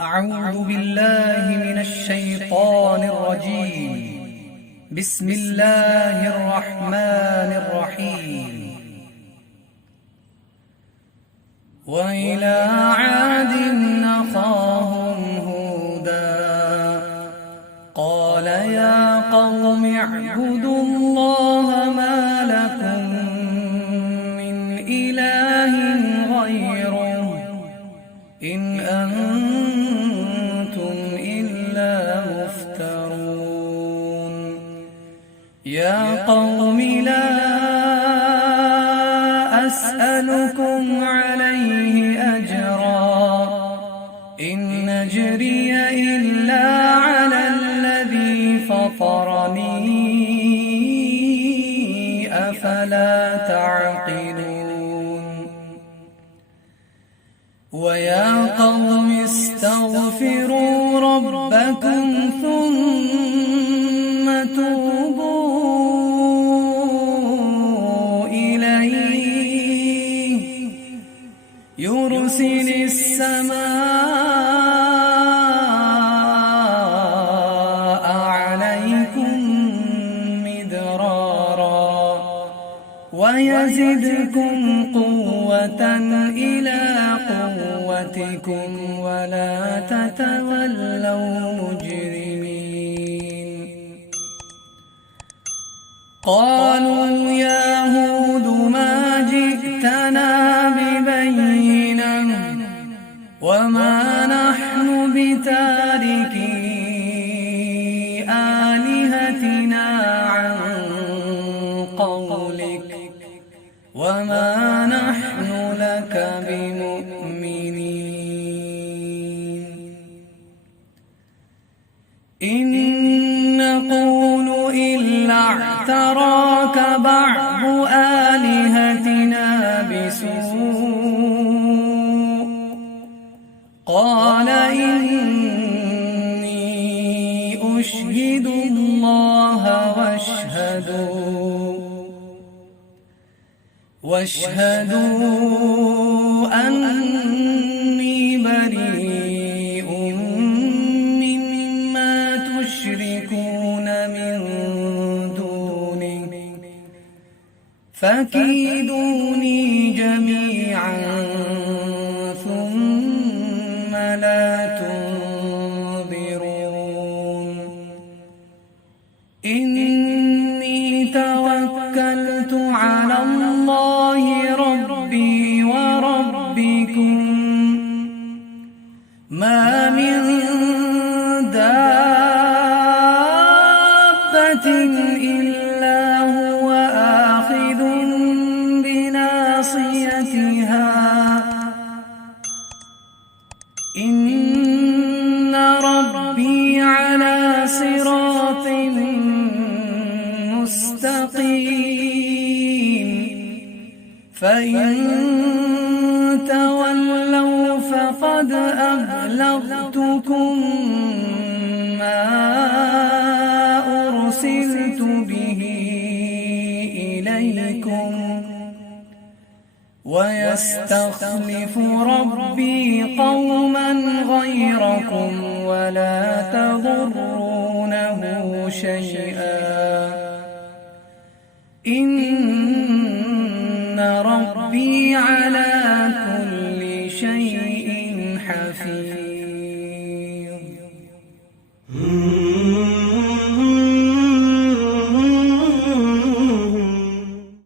أعوذ بالله من الشيطان الرجيم. بسم الله الرحمن الرحيم. وإلى عاد أخاهم هودا قال يا قوم اعبدوا الله ما لكم من إله غيره إن أنتم إلا مفترون. يا قوم لا أسألكم عليه أجرا إن أجري إلا على الذي فطرني أفلا تعقلون. ويا قوم استغفروا ربكم ثم توبوا إليه يرسل السماء عليكم مدرارا ويزدكم قوة إلى قوتكم ولا تتولوا مجرمين. قالوا يا هود ما جئتنا ببينة وما نحن بتاركي آلهتنا عن قولك وما نحن لك بمؤمنين. إن نقول إلا اعتراك بعض آلهتنا بسوء قال إني أشهد الله واشهدوا أني بريء مما تشركون من دونه فكيدوني جميعا ثم لا تنظرون. إني توكلت على الله ربي وربكم ما من دابة إلا هو آخذ بناصيتها إن ربي على صراط مستقيم. فإن تولوا فقد أبلغتكم ما أرسلت به إليكم ويستخلف ربي قوما غيركم ولا تضرونه شيئا إن ربي